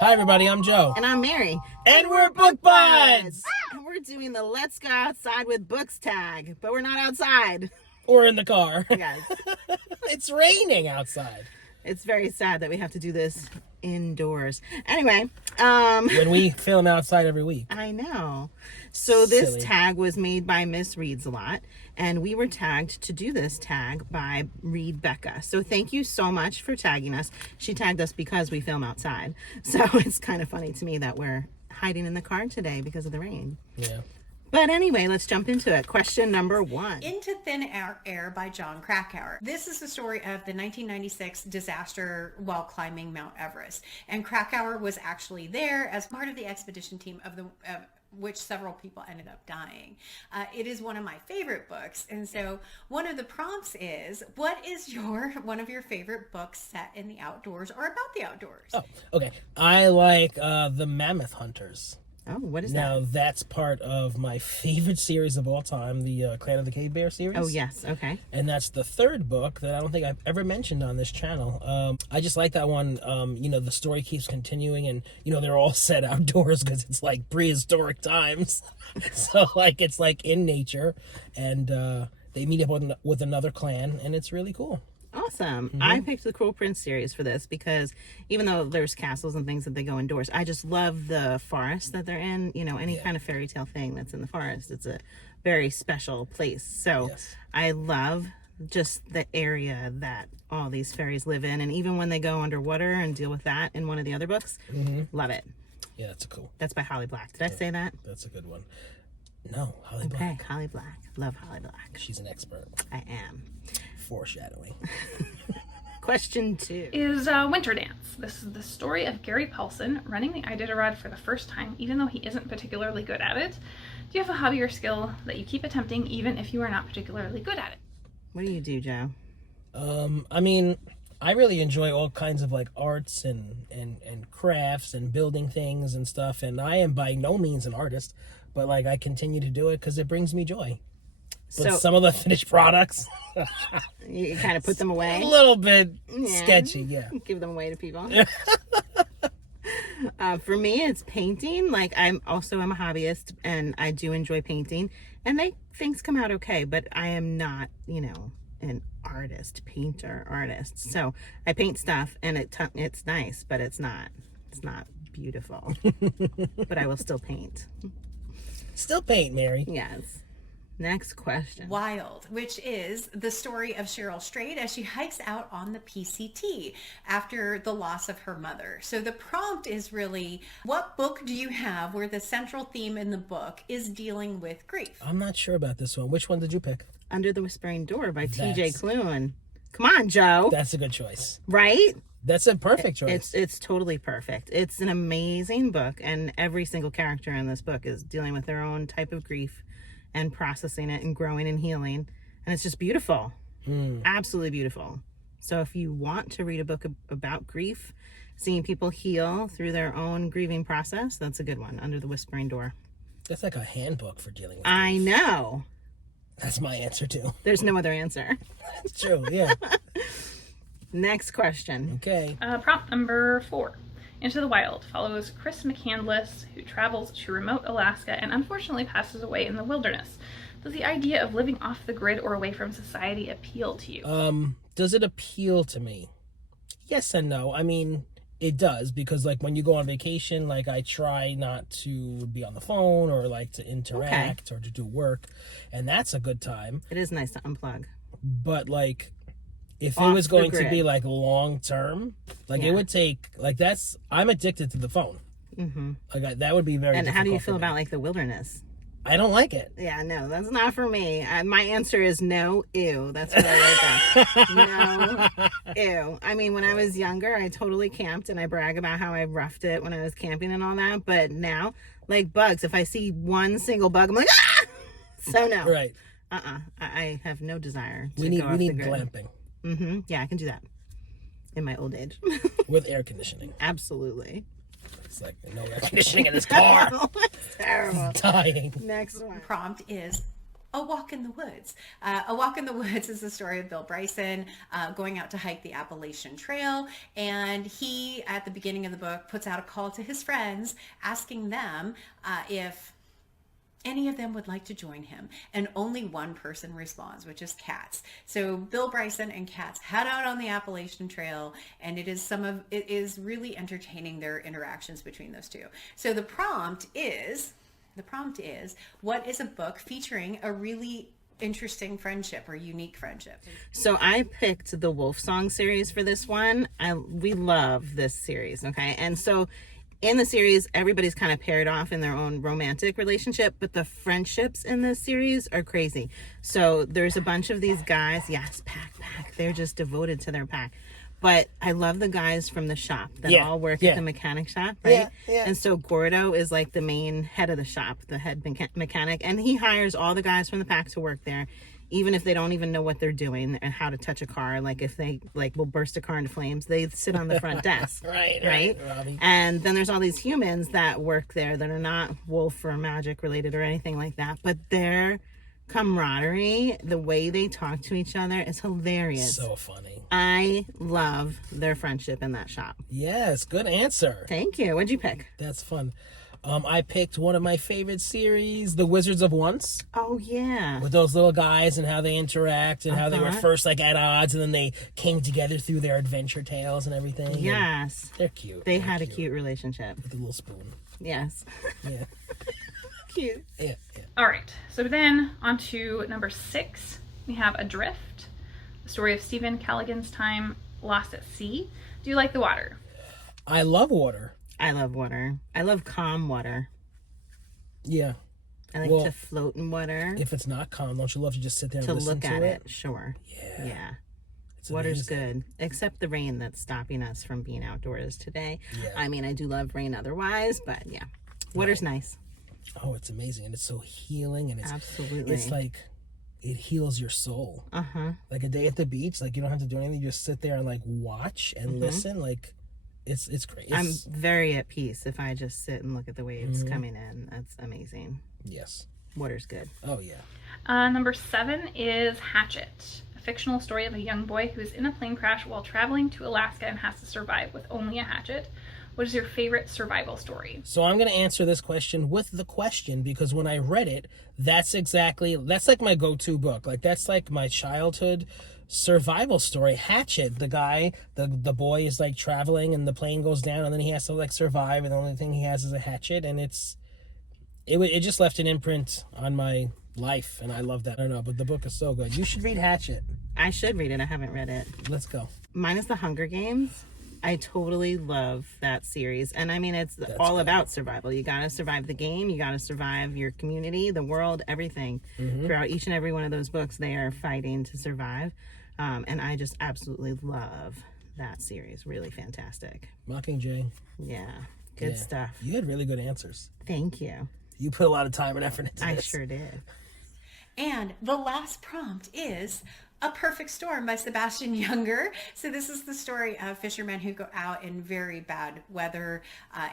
Hi, everybody. I'm Joe. And I'm Mary. And we're Book Buds! And we're doing the Let's Go Outside with Books tag, but we're not outside. Or in the car. Yes. It's raining outside. It's very sad that we have to do this indoors. Anyway, when we film outside every week. I know. So this Silly. tag was made by Miss Reads a Lot, and we were tagged to do this tag by Reed Becca. So thank you so much for tagging us. She tagged us because we film outside. So it's kind of funny to me that we're hiding in the car today because of the rain. Yeah. But anyway, let's jump into it. Question number 1. Into Thin Air by Jon Krakauer. This is the story of the 1996 disaster while climbing Mount Everest. And Krakauer was actually there as part of the expedition team of which several people ended up dying. It is one of my favorite books. And so one of the prompts is, what is one of your favorite books set in the outdoors or about the outdoors? Oh, okay. I like The Mammoth Hunters. Oh, what is Now, that? that's part of my favorite series of all time, the Clan of the Cave Bear series. Oh, yes. Okay. And that's the third book that I don't think I've ever mentioned on this channel. I just like that one. The story keeps continuing, and, they're all set outdoors because it's like prehistoric times. So, it's in nature, and they meet up with another clan, and it's really cool. Awesome. I picked the Cruel Prince series for this because even though there's castles and things that they go indoors, I just love the forest that they're in. Any kind of fairy tale thing that's in the forest. It's a very special place. So Yes. I love just the area that all these fairies live in. And even when they go underwater and deal with that in one of the other books, love it. Yeah, that's cool. That's by Holly Black. Did I say that? That's a good one. No, Holly Okay, Black. Holly Black. Love Holly Black. She's an expert. I am. Foreshadowing. Question 2. Is Winterdance. This is the story of Gary Paulsen running the Iditarod for the first time, even though he isn't particularly good at it. Do you have a hobby or skill that you keep attempting even if you are not particularly good at it? What do you do, Joe? I really enjoy all kinds of arts and crafts and building things and stuff, and I am by no means an artist, but I continue to do it because it brings me joy. But So some of the finished products, you kind of put them away? a little bit Yeah. sketchy, yeah. Give them away to people. For me, it's painting. I'm a hobbyist, and I do enjoy painting, and things come out okay, but I am not, an artist. So I paint stuff, and it's nice, but it's not beautiful. But I will still paint. Still paint, Mary. Yes. Next question. Wild, which is the story of Cheryl Strayed as she hikes out on the PCT after the loss of her mother. So the prompt is really, what book do you have where the central theme in the book is dealing with grief? I'm not sure about this one. Which one did you pick? Under the Whispering Door by T.J. That's- Klune. Come on, Joe. That's a good choice. Right? That's a perfect choice. It's totally perfect. It's an amazing book, and every single character in this book is dealing with their own type of grief and processing it and growing and healing, and it's just beautiful. Absolutely beautiful. So if you want to read a book about grief, seeing people heal through their own grieving process, that's a good one. Under the Whispering Door. That's like a handbook for dealing with I grief. know. That's my answer too. There's no other answer. It's true, yeah. Next question. Okay. Prompt number 4. Into the Wild follows Chris McCandless, who travels to remote Alaska and unfortunately passes away in the wilderness. Does the idea of living off the grid or away from society appeal to you? Does it appeal to me? Yes and no. It does, because when you go on vacation, I try not to be on the phone or to interact or to do work, and that's a good time. It is nice to unplug. But if it Off was the going to grid. be long term, it would take I'm addicted to the phone. That would be very. And how do you difficult feel for me. about the wilderness? I don't like it. Yeah, no, that's not for me. My answer is no, ew. That's what I wrote down. No, ew. When I was younger, I totally camped, and I brag about how I roughed it when I was camping and all that. But now, bugs, if I see one single bug, I'm like, ah! So no. Right. I have no desire to We need go off the grid. glamping Yeah, I can do that in my old age. with air conditioning. Absolutely. It's no air conditioning in this car. It's terrible. Dying. Next one. Prompt is, A Walk in the Woods. A Walk in the Woods is the story of Bill Bryson going out to hike the Appalachian Trail. And he, at the beginning of the book, puts out a call to his friends asking them if any of them would like to join him. And only one person responds, which is Katz. So Bill Bryson and Katz head out on the Appalachian Trail, and it is really entertaining, their interactions between those two. So the prompt is, what is a book featuring a really interesting friendship or unique friendship? So I picked the Wolf Song series for this one. We love this series, okay? And so in the series, everybody's kind of paired off in their own romantic relationship, but the friendships in this series are crazy. So there's a bunch of these guys. Yes, pack. They're just devoted to their pack. But I love the guys from the shop that all work at the mechanic shop, right? Yeah. And so Gordo is like the main head of the shop, the head mechanic, and he hires all the guys from the pack to work there, even if they don't even know what they're doing and how to touch a car. Like if they will burst a car into flames, they sit on the front desk. right. And then there's all these humans that work there that are not wolf or magic related or anything like that, but their camaraderie, the way they talk to each other, is hilarious. So funny. I love their friendship in that shop. Yes, good answer. Thank you. What'd you pick? That's fun. I picked one of my favorite series, The Wizards of Once. Oh, yeah. With those little guys and how they interact and how they were first like at odds and then they came together through their adventure tales and everything. Yes. And they're cute. They had a cute relationship. With a little spoon. Yes. Yeah. Cute. Yeah. All right, so then on to number 6, we have Adrift, the story of Steven Callahan's time lost at sea. Do you like the water? I love water. I love water. I love calm water. Yeah. I like to float in water. If it's not calm, don't you love to just sit there and listen look to at it? Sure. Yeah. It's Water's amazing. good, except the rain that's stopping us from being outdoors today. Yeah. I mean, I do love rain otherwise, but yeah, water's nice. Oh, it's amazing. And it's so healing. And it's Absolutely. It's like, it heals your soul. Like a day at the beach, like you don't have to do anything. You just sit there and like watch and listen. Like it's great. I'm very at peace if I just sit and look at the waves coming in. That's amazing. Yes. Water's good. Oh, yeah. Number 7 is Hatchet, a fictional story of a young boy who is in a plane crash while traveling to Alaska and has to survive with only a hatchet. What is your favorite survival story? So I'm going to answer this question with the question because when I read it, that's like my go-to book. Like that's like my childhood survival story. Hatchet, the boy is like traveling and the plane goes down and then he has to like survive and the only thing he has is a hatchet and it just left an imprint on my life and I love that. I don't know, but the book is so good. You should read Hatchet. I should read it. I haven't read it. Let's go. Mine is The Hunger Games. I totally love that series. And I mean, it's all good. about survival. You got to survive the game. You got to survive your community, the world, everything. Throughout each and every one of those books, they are fighting to survive. And I just absolutely love that series. Really fantastic. Mockingjay. Yeah. Good stuff. You had really good answers. Thank you. You put a lot of time and effort into I this. sure did. And the last prompt is A Perfect Storm by Sebastian Junger. So this is the story of fishermen who go out in very bad weather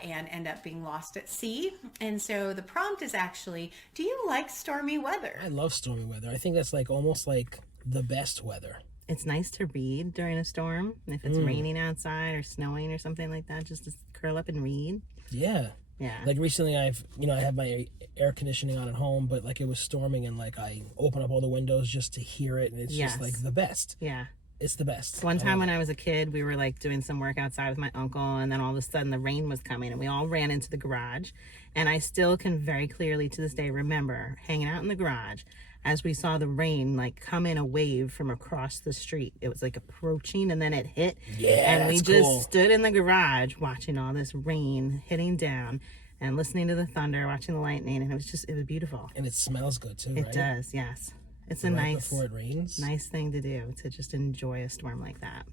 and end up being lost at sea. And so the prompt is actually, do you like stormy weather? I love stormy weather. I think that's like almost like the best weather. It's nice to read during a storm. If it's raining outside or snowing or something like that, just to curl up and read. Yeah. Yeah. Like recently I have my air conditioning on at home, but like it was storming and like I open up all the windows just to hear it and it's just like the best. Yeah. It's the best. One time when I was a kid, we were like doing some work outside with my uncle and then all of a sudden the rain was coming and we all ran into the garage. And I still can very clearly to this day remember hanging out in the garage as we saw the rain like come in a wave from across the street. It was like approaching and then it hit. Yeah, and we that's just cool. stood in the garage watching all this rain hitting down and listening to the thunder, watching the lightning, and it was beautiful. And it smells good too, It right? does, yes. It's a Right nice before it rains. nice thing to do, to just enjoy a storm like that.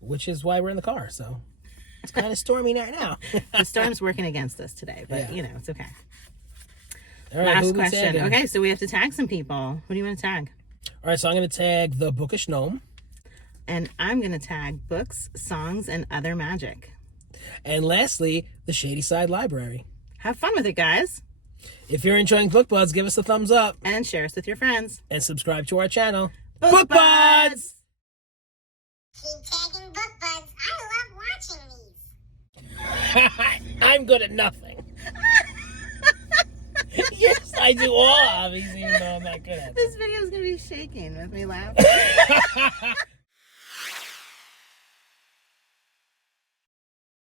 Which is why we're in the car, so it's kind of stormy right now. The storm's working against us today, but Yeah. it's okay. All right, who Last we question. tagging? Okay, so we have to tag some people. Who do you want to tag? All right, so I'm going to tag The Bookish Gnome. And I'm going to tag books, songs, and other magic. And lastly, The Shady Side Library. Have fun with it, guys. If you're enjoying Book Buds, give us a thumbs up. And share us with your friends. And subscribe to our channel. Book Buds! Keep tagging Book Buds. I love watching these. I'm good at nothing. Yes, I do all hobbies, even though I'm not good at This video is going to be shaking with me laughing.